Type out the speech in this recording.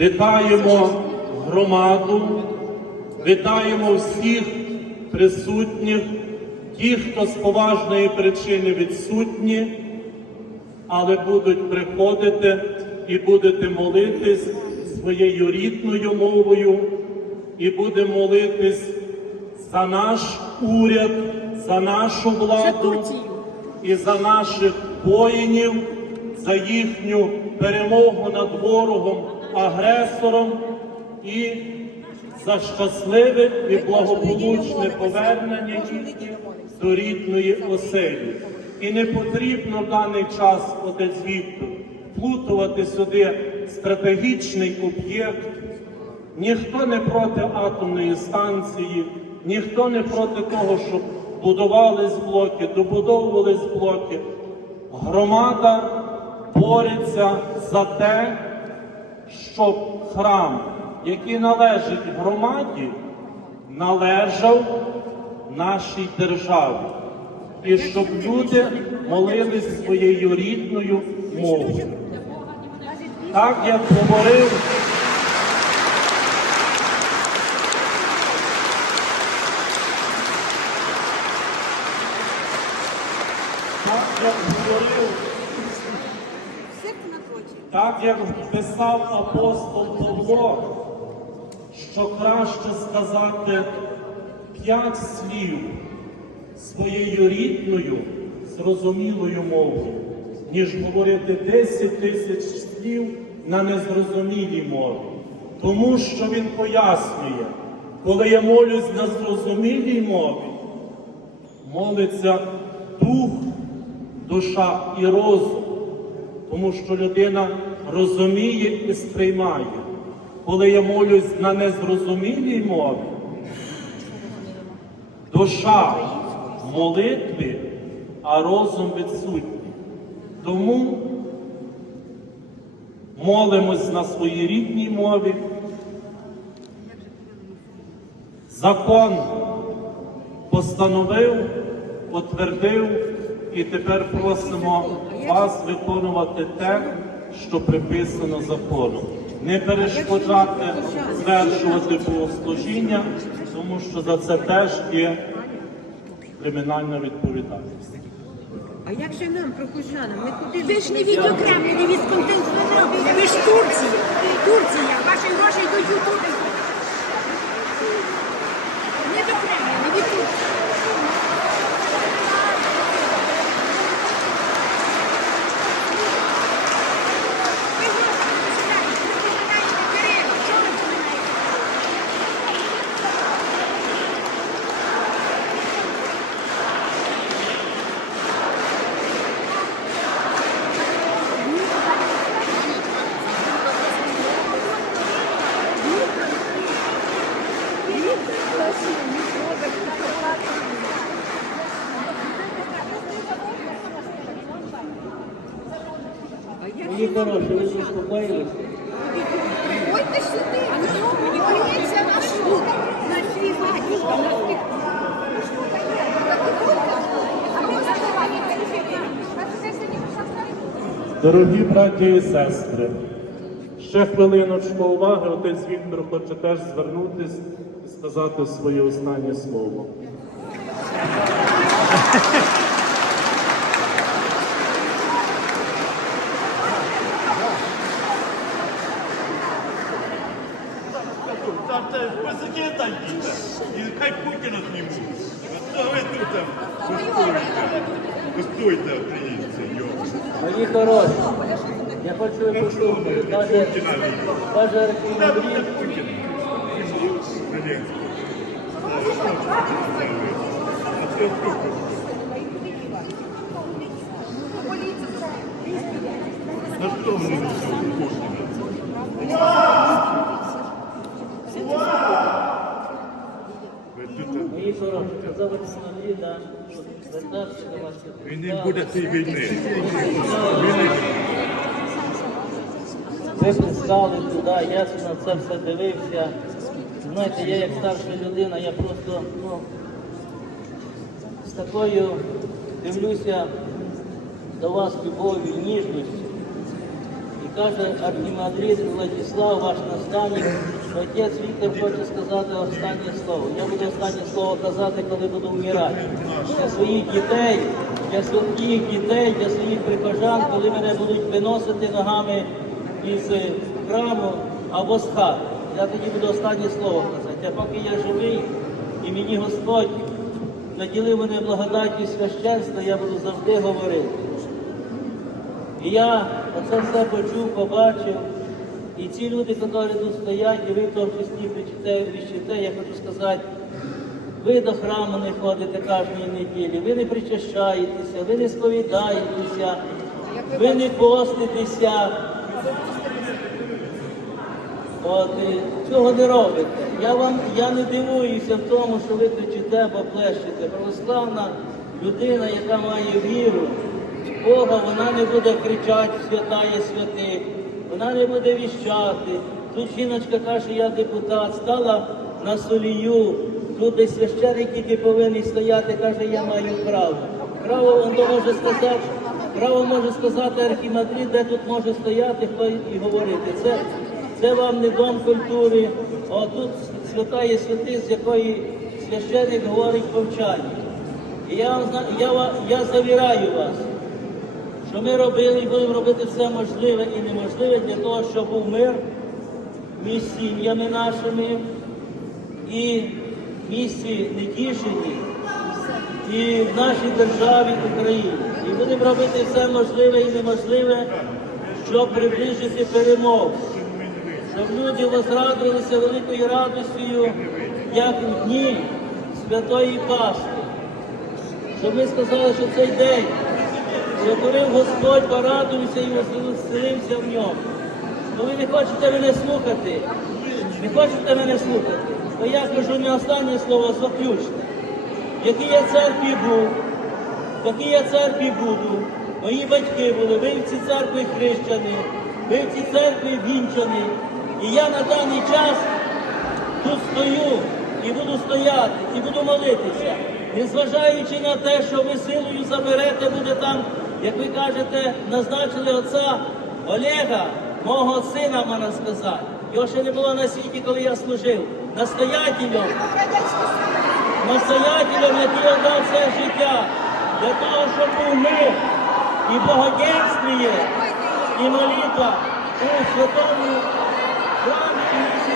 Вітаємо громаду, вітаємо всіх присутніх, ті, хто з поважної причини відсутні, але будуть приходити і будете молитись своєю рідною мовою, і будемо молитись за наш уряд, за нашу владу і за наших воїнів, за їхню перемогу над ворогом, агресором і за щасливе і благополучне повернення їхніх до рідної оселі. І не потрібно в даний час, отець Віктор, плутувати сюди стратегічний об'єкт. Ніхто не проти атомної станції, ніхто не проти того, щоб будувались блоки, добудовувались блоки. Громада бореться за те, щоб храм, який належить громаді, належав нашій державі. І щоб люди молились своєю рідною мовою. Так як говорив Так як говорив, Серце на плоті. Так як писав апостол Павло, що краще сказати п'ять слів своєю рідною, зрозумілою мовою, ніж говорити 10 тисяч слів на незрозумілій мові. Тому що він пояснює, коли я молюсь на зрозумілій мові, молиться дух, душа і розум, тому що людина розуміє і сприймає. Коли я молюсь на незрозумілій мові, душа в молитві, а розум відсутній. Тому молимось на своїй рідній мові. Закон постановив, потвердив, і тепер просимо вас виконувати те, що приписано законом. Не перешкоджати звершувати богослужіння, тому що за це теж є кримінальна відповідальність. А як же нам, прохожанам? Ми куди Ви ж не відокремлені від континенту. Ви ж Турція. Турція. Ваші гроші йдуть у Турцію. Не відокремлені від Турції. Ви гроші не збираєте. Ви збираєте Кирило. Що ви збираєте? Мої хороші, ви заспокоїлися? Ходьте сюди. І подивіться на шлюб. На свій владі. Дорогі браті і сестри, ще хвилиночку уваги, отець Віктор хоче теж звернутись і сказати своє останнє слово. Там це президента йдіть, і хай Путіна знімуть. А то ви тут там пустуйте. Пустуйте, українці, йо. Мої хороші, я хочу ви послухати. Каже, каже архієрей, Путіна. Зеленський. А це хто? На що вони несуть Путіна? Ви тут мої Він не буде цієї війни. Ви пристали туди, я на це все дивився. Знаєте, я як старша людина, я просто ну, з такою дивлюся до вас любов'ю, ніжністю. І каже архімандрит Владислав, ваш наставник, отець Віктор хоче сказати останнє слово. Я буду останнє слово казати, коли буду вмирати. Для своїх дітей, для своїх дітей, для своїх прихожан, коли мене будуть виносити ногами із храму або з хати. Я тоді буду останнє слово казати. А поки я живий, і мені Господь наділив мене благодаттю священства, я буду завжди говорити. І я оце все почув, побачив. І ці люди, які тут стоять, і ви в тому числі кричите, я хочу сказати, ви до храму не ходите кожної неділі, ви не причащаєтеся, ви не сповідаєтеся, ви не поститеся. От цього не робите. Я вам я не дивуюся в тому, що ви кричите або плещете. Православна людина, яка має віру в Бога, вона не буде кричати святає святих, вона не буде віщати. Тут жіночка каже, я депутат, стала на солію, тут десь священик тільки повинен стояти, каже, я маю право. Право він може сказати, право може сказати архімандрит, де тут може стояти, хто і говорити. Це це вам не дом культури, а тут свята є святи, з якої священик говорить повчання. І я, я, я завіраю вас, що ми робили і будемо робити все можливе і неможливе для того, щоб був мир між сім'ями нашими і місті Нетішині, і в нашій державі Україні. І будемо робити все можливе і неможливе, щоб приближити перемогу щоб люди возрадувалися великою радістю, як в дні Святої Пасхи. Щоб ми сказали, що цей день сотворив Господь, порадуємося і веселився в ньому. Ну ви не хочете мене слухати, не хочете мене слухати, то я кажу не останнє слово, заключне. Який я церкві був, такий я церкві буду. Мої батьки були, ви в цій церкві хрещені, ви в цій церкві вінчані. І я на даний час тут стою і буду стояти, і буду молитися, незважаючи на те, що ви силою заберете, буде там, як ви кажете, назначили отця Олега, мого сина, можна сказати. Його ще не було на світі, коли я служив. Настоятелем, настоятелем, який отдав все життя, для того, щоб був мир і богоденствіє, і молитва у святому храмі і що